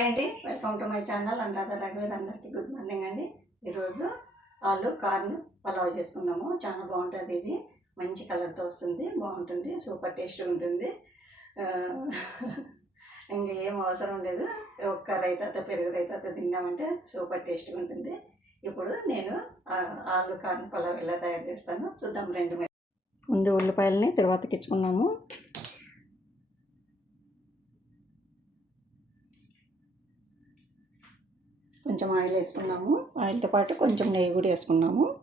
Hi అండి. Welcome to my channel. Anuradha రఘువీర్ అందరికీ good morning అండి. ఈరోజు ఆలు కార్న్ పలావ్ చేసుకున్నాము చాలా బాగుంటుంది ఇది. మంచి కలర్తో వస్తుంది. బాగుంటుంది. సూపర్ టేస్ట్ ఉంటుంది. ఇంకా ఏం అవసరం లేదు. ఒక్క రైతాత పెరుగు రైతాత తిన్నామంటే సూపర్ టేస్ట్గా ఉంటుంది. ఇప్పుడు నేను ఆలు కార్న్ పలావ్ ఎలా తయారు చేస్తాను చూద్దాం రెండు ముందు ఉల్లిపాయలని తర్వాత ఇచ్చుకున్నాము కొంచెం ఆయిల్ వేసుకున్నాము. ఆయిల్తో పాటు కొంచెం నెయ్యి కూడా వేసుకున్నాము.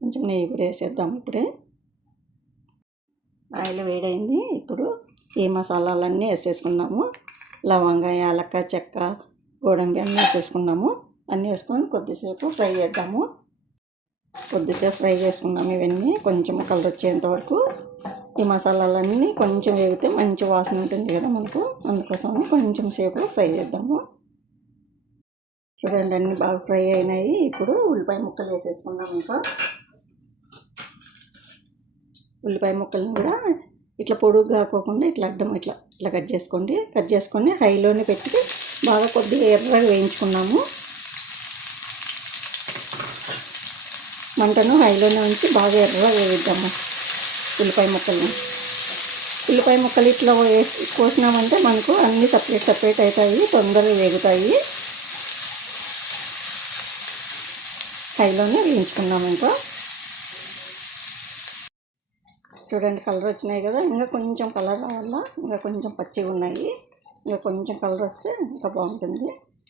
కొంచెం నెయ్యి కూడా వేసేద్దాం ఇప్పుడే. ఆయిల్ వేడైంది. ఇప్పుడు ఈ మసాలాలన్నీ వేసేసుకున్నాము. లవంగ యాలక్క చెక్క గోడంబి అన్నీ వేసేసుకున్నాము. అన్నీ వేసుకొని కొద్దిసేపు ఫ్రై చేద్దాము. కొద్దిసేపు ఫ్రై చేసుకున్నాము ఇవన్నీ. కొంచెం కలర్ వచ్చేంత వరకు ఈ మసాలాలన్నీ కొంచెం వేగితే మంచి వాసన ఉంటుంది కదా మనకు. అందుకోసం కొంచెం సేపు ఫ్రై చేద్దాము. చూడండి అన్నీ బాగా ఫ్రై అయినాయి. ఇప్పుడు ఉల్లిపాయ ముక్కలు వేసేసుకుందాం ఇంకా. ఉల్లిపాయ ముక్కలను కూడా ఇట్లా పొడుగు కాకోకుండా ఇట్లా అడ్డం ఇట్లా ఇట్లా కట్ చేసుకోండి. కట్ చేసుకొని హైలోనే పెట్టి బాగా కొద్దిగా ఎర్రగా వేయించుకున్నాము. మంటను హైలోనే ఉంచి బాగా ఎర్రగా వేయిద్దాము ఉల్లిపాయ ముక్కలు ఉల్లిపాయ ముక్కలు ఇట్లా వేసి కోసినామంటే మనకు అన్నీ సపరేట్ సపరేట్ అవుతాయి తొందరగా వేగుతాయి. హైలోనే వేయించుకున్నాం ఇంకా చూడండి కలర్ వచ్చినాయి కదా. ఇంకా కొంచెం కలర్ రావాలా? ఇంకా కొంచెం పచ్చిగా ఉన్నాయి. ఇంకా కొంచెం కలర్ వస్తే ఇంకా బాగుంటుంది.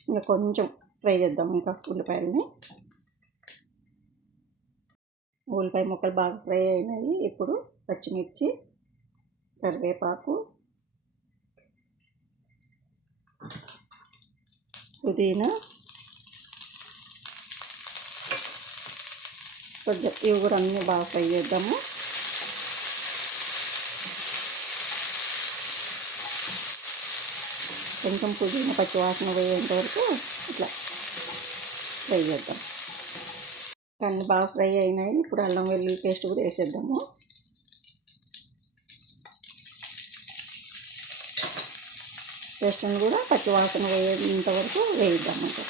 ఇంకా కొంచెం ఫ్రై చేద్దాం ఇంకా ఉల్లిపాయలని. ఉల్లిపాయ ముక్కలు బాగా ఫ్రై అయినాయి. ఇప్పుడు పచ్చిమిర్చి కరివేపాకు పుదీనా కొంచెం ఇవి కూడా అన్నీ బాగా ఫ్రై చేద్దాము. కొంచెం పుదీనా పచ్చి వాసన పోయేంత వరకు ఇట్లా ఫ్రై చేద్దాం. అన్నీ బాగా ఫ్రై అయినాయి. ఇప్పుడు అల్లం వెల్లుల్లి పేస్ట్ కూడా వేసేద్దాము. పేస్ట్ని కూడా పచ్చి వాసన పోయేంత వరకు వేయిద్దాం అంటే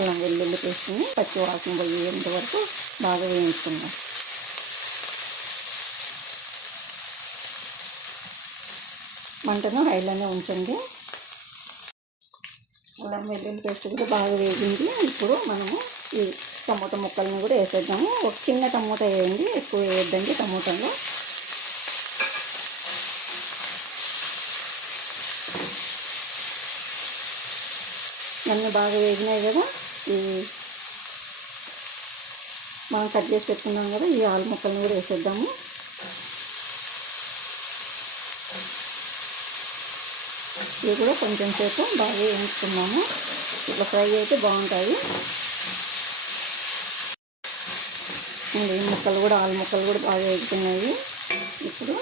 అల్లం వెల్లుల్లి పేస్ట్ని పచ్చి వాసన పోయేంత వరకు బాగా వేయించుకుందాం. మంటను హైలోనే ఉంచండి. అల్లం వెల్లుల్లి పేస్ట్ కూడా బాగా వేగింది. ఇప్పుడు మనము ఈ టమోటా ముక్కలను కూడా వేసేద్దాము. ఒక చిన్న టమోటా వేయండి. ఎక్కువ వేయద్దండి టమోటాలో. అన్నీ బాగా వేగినాయి కదా. ఈ మనం కట్ చేసి పెట్టుకున్నాం కదా ఈ ఆలు ముక్కలను కూడా వేసేద్దాము. ఇవి కూడా కొంచెం సేపు బాగా వేయించుకున్నాము. ఇట్లా ఫ్రై అయితే బాగుంటాయి. ఈ ముక్కలు కూడా ఆలు ముక్కలు కూడా బాగా వేగుతున్నాయి. ఇప్పుడు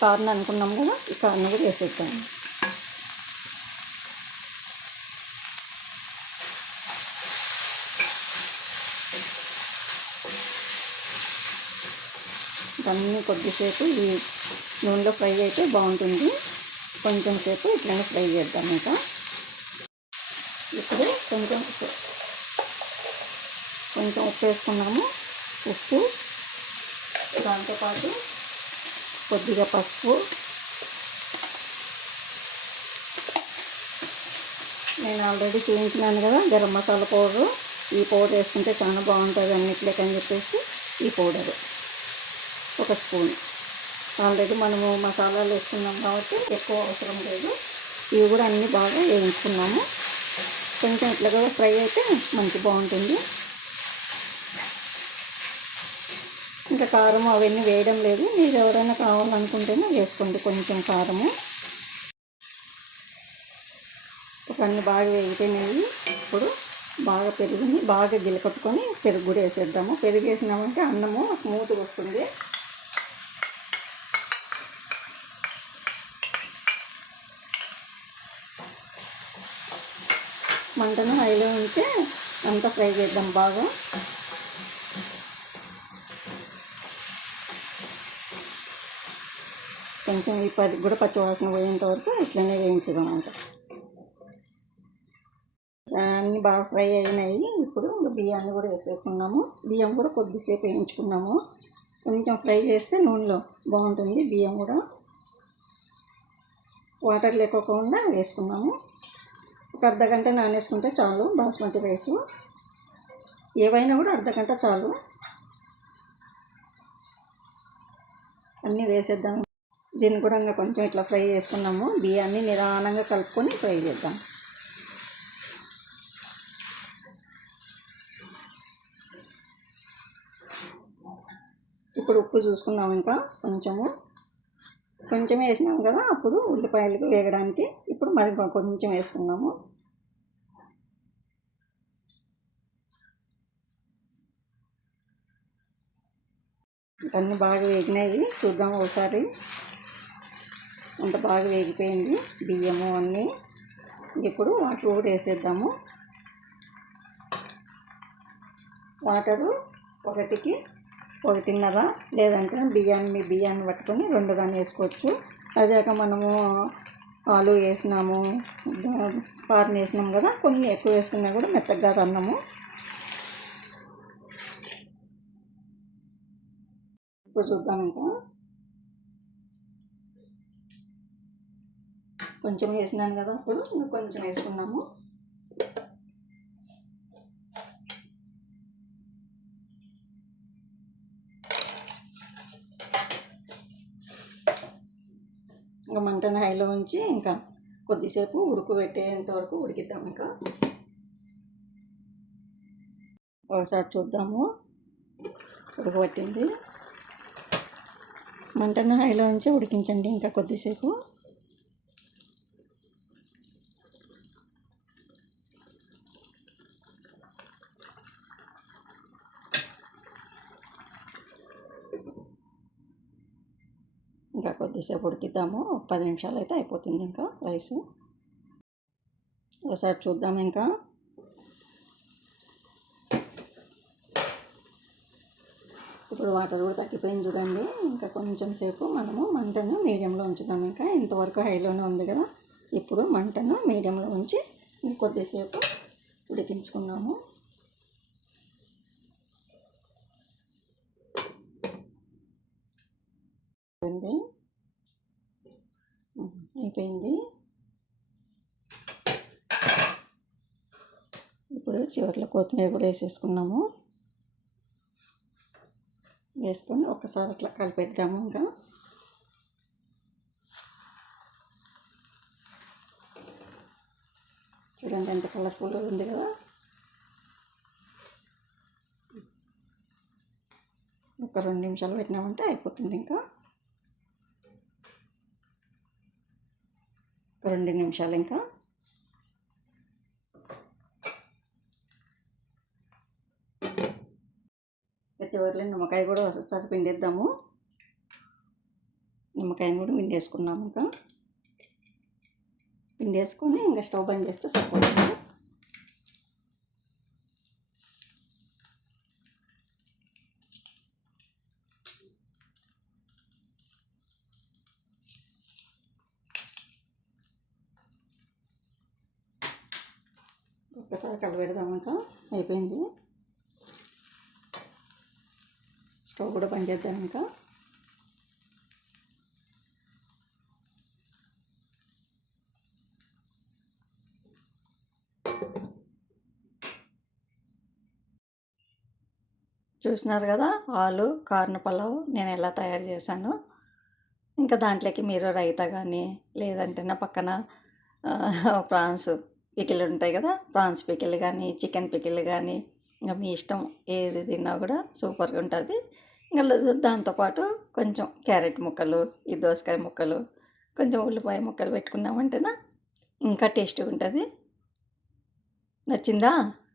కార్న్ అనుకున్నాం కదా ఈ కార్న్ కూడా వేసేద్దాము ఇవన్నీ కొద్దిసేపు ఈ నూనెలో ఫ్రై అయితే బాగుంటుంది. కొంచెం సేపు ఇట్లనే ఫ్రై చేద్దాం ఇంకా. ఇప్పుడు కొంచెం కొంచెం ఉప్పు వేసుకున్నాము. ఉప్పు దాంతోపాటు కొద్దిగా పసుపు. నేను ఆల్రెడీ చూపించినాను కదా గరం మసాలా పౌడరు. ఈ పౌడర్ వేసుకుంటే చాలా బాగుంటుంది అన్నిట్లేకని చెప్పేసి ఈ పౌడరు. ఒక స్పూన్. ఆల్రెడీ మనము మసాలాలు వేసుకున్నాం కాబట్టి ఎక్కువ అవసరం లేదు. ఇవి కూడా అన్నీ బాగా వేయించుకున్నాము. కొంచెం ఇట్లాగా ఫ్రై అయితే మంచి బాగుంటుంది. ఇంకా కారం అవన్నీ వేయడం లేదు. మీరు ఎవరైనా కావాలనుకుంటేనే వేసుకోండి కొంచెం కారము. అన్నీ బాగా వేగిపోయినాయి. ఇప్పుడు బాగా పెరుగుని బాగా గిలకట్టుకొని పెరుగు కూడా వేసేద్దాము. పెరుగు వేసినామంటే అన్నము స్మూత్గా వస్తుంది. మంటను హైలో ఉంటే అంతా ఫ్రై చేద్దాం బాగా. కొంచెం ఈ పది కూడా పచ్చివాసన పోయేంత వరకు ఇట్లనే వేయించుదాం అంట. అన్నీ బాగా ఫ్రై అయినాయి. ఇప్పుడు బియ్యాన్ని కూడా వేసేసుకున్నాము. బియ్యం కూడా కొద్దిసేపు వేయించుకున్నాము. కొంచెం ఫ్రై చేస్తే నూనెలో బాగుంటుంది బియ్యం కూడా. వాటర్ లేకోకుండా వేసుకున్నాము. ఒక అర్ధ గంట నానేసుకుంటే చాలు బాస్మతి రైసు. ఏవైనా కూడా అర్ధ గంట చాలు. అన్నీ వేసేద్దాం. దీన్ని కూడా ఇంకా కొంచెం ఇట్లా ఫ్రై చేసుకున్నాము. బియ్యాన్ని నిదానంగా కలుపుకొని ఫ్రై చేద్దాం. ఇప్పుడు ఉప్పు చూసుకున్నాం ఇంకా కొంచెము. కొంచెం వేసినాం కదా అప్పుడు ఉల్లిపాయలు వేగడానికి ఇప్పుడు మరి కొంచెం వేసుకున్నాము. అన్నీ బాగా వేగినాయి చూద్దాం ఒకసారి. అంత బాగా వేగిపోయింది బియ్యము అన్నీ. ఇప్పుడు వాటర్ కూడా వేసేద్దాము. వాటరు ఒకటికి ఒకటిన్నర లేదంటే బియ్యాన్ని బియ్యాన్ని పట్టుకొని రెండుగానే వేసుకోవచ్చు. అదేక మనము ఆలు వేసినాము పార్ని వేసినాము కదా కొన్ని ఎక్కువ వేసుకున్నా కూడా మెత్తగా అన్నము. ఇప్పుడు చూద్దాం ఇంకా. కొంచెం వేసినాను కదా అప్పుడు కొంచెం వేసుకున్నాము. ఇంకా మంటను హైలో ఉంచి ఇంకా కొద్దిసేపు ఉడుకుబెట్టేంత వరకు ఉడికిద్దాం ఇంకా. ఒకసారి చూద్దాము. ఉడకబట్టింది. మంటను హైలో ఉంచి ఉడికించండి ఇంకా కొద్దిసేపు ఇంకా కొద్దిసేపు ఉడికిద్దాము. పది నిమిషాలు అయితే అయిపోతుంది ఇంకా రైస్. ఒకసారి చూద్దాం ఇంకా. ఇప్పుడు వాటర్ కూడా తగ్గిపోయింది చూడండి. ఇంకా కొంచెం సేపు మనము మంటను మీడియంలో ఉంచుదాం ఇంకా. ఇంతవరకు హైలోనే ఉంది కదా. ఇప్పుడు మంటను మీడియంలో ఉంచి ఇంకొద్దిసేపు ఉడికించుకున్నాము అయిపోయింది అయిపోయింది. ఇప్పుడు చివరిలో కొత్తిమీర కూడా వేసేసుకున్నాము. వేసుకొని ఒకసారి అట్లా కలిపెద్దాము ఇంకా. చూడండి ఎంత కలర్ఫుల్గా ఉంది కదా. ఒక రెండు నిమిషాలు పెట్టినామంటే అయిపోతుంది ఇంకా. రెండు నిమిషాలు ఇంకా. చివరిలో నిమ్మకాయ కూడా ఒకసారి పిండేద్దాము. నిమ్మకాయని కూడా పిండేసుకున్నాము ఇంకా. పిండేసుకొని ఇంకా స్టవ్ బంద్ చేస్తే సరిపోతుంది. ఒక్కసారి కలిపెడదాం ఇంకా. అయిపోయింది. స్టవ్ కూడా పనిచేద్దాం ఇంకా. చూసినారు కదా ఆలు కార్న పలావ్ నేను ఎలా తయారు చేశాను. ఇంకా దాంట్లోకి మీరు రైతా కానీ లేదంటే నా పక్కన ప్రాన్స్ పికిల్ ఉంటాయి కదా ప్రాన్స్ పికిల్ కానీ చికెన్ పికిల్ కానీ ఇంకా మీ ఇష్టం ఏది తిన్నా కూడా సూపర్గా ఉంటుంది. ఇంకా దాంతోపాటు కొంచెం క్యారెట్ ముక్కలు ఈ దోసకాయ ముక్కలు కొంచెం ఉల్లిపాయ ముక్కలు పెట్టుకున్నామంటేనా ఇంకా టేస్ట్గా ఉంటుంది. నచ్చిందా?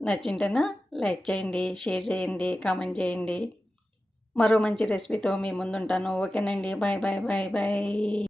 నచ్చింటేనా లైక్ చేయండి షేర్ చేయండి కామెంట్ చేయండి. మరో మంచి రెసిపీతో మీ ముందుంటాను. ఓకేనండి. Bye bye bye bye.